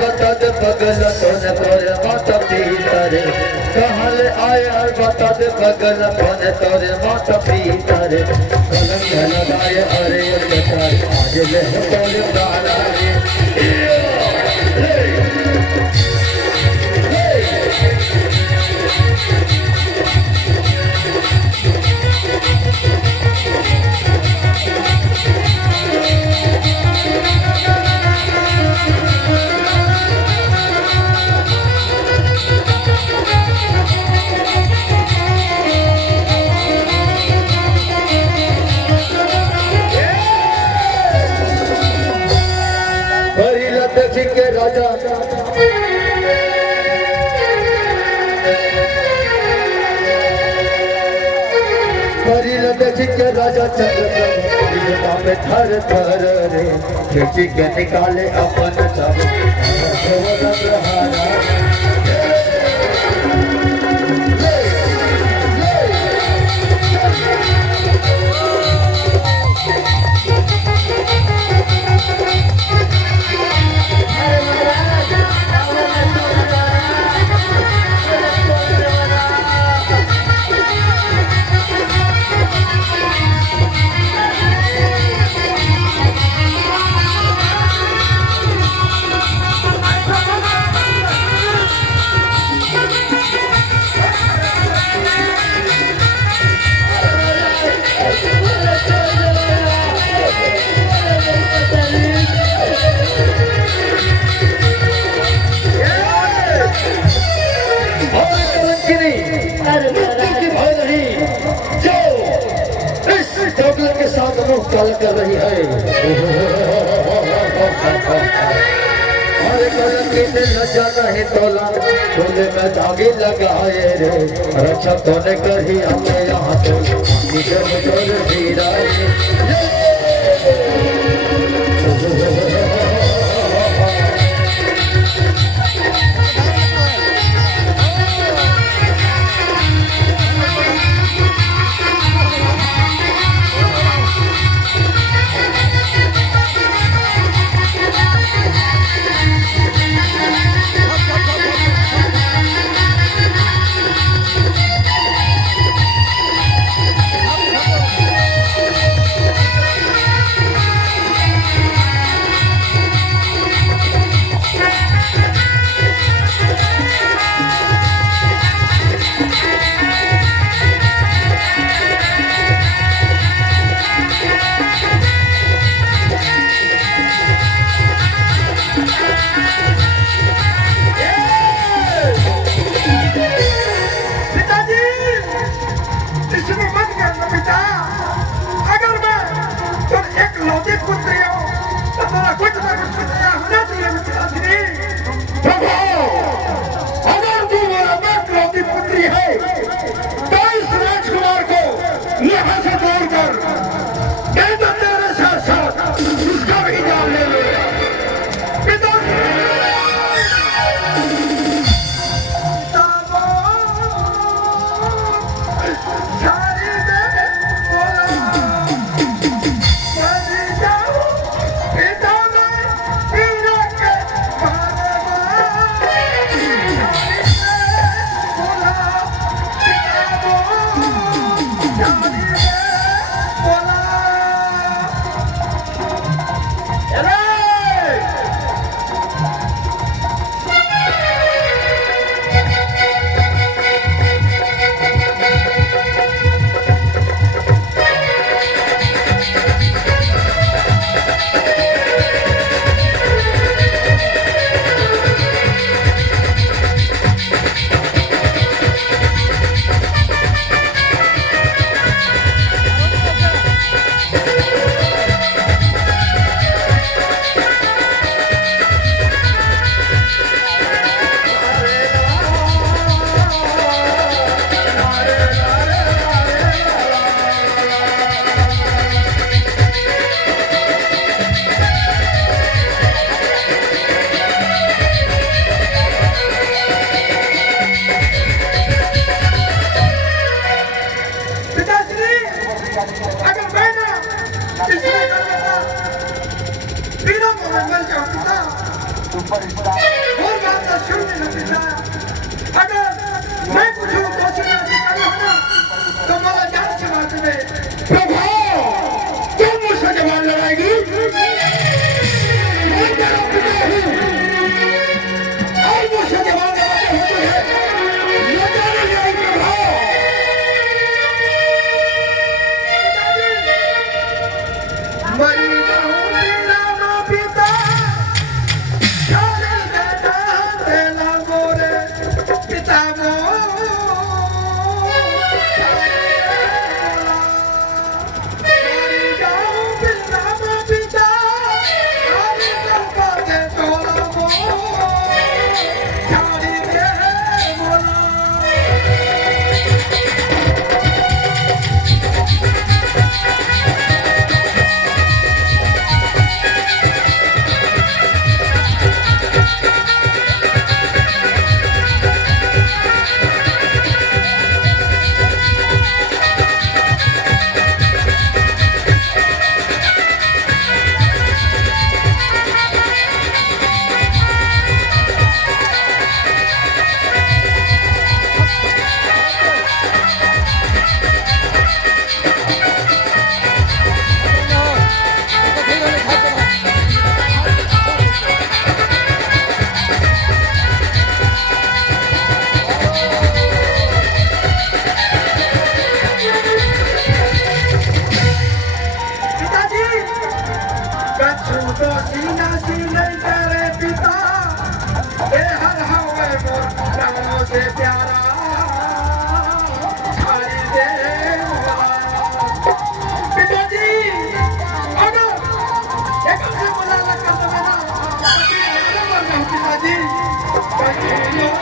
बता दे पगला तोने तोरे माता पिता रे कहाँ ले आया बता दे पगला तोने तोरे माता पिता रे कलंक लगाए अरे बेचारे आज ले तोरे तारा रे के राजा के राजा चंद्र में थर थर रे खिड़की के निकाले अपन के साथ अनुष्ठान कर रही है न जाना है तोला तोले में धागे लगाए रे रक्षा तोने कर ही हमें यहाँ तो और बात का सुन न पिता अगर मैं कुछ दोषी नहीं कर रहा तो मला जान से बात में प्रभु तुम मुझसे जवान लड़ाएगी मैं तेरा पिता हूँ और मुझसे जवान लड़ाने होते हैं लड़ाने जाएगी प्रभु मरी पिताजी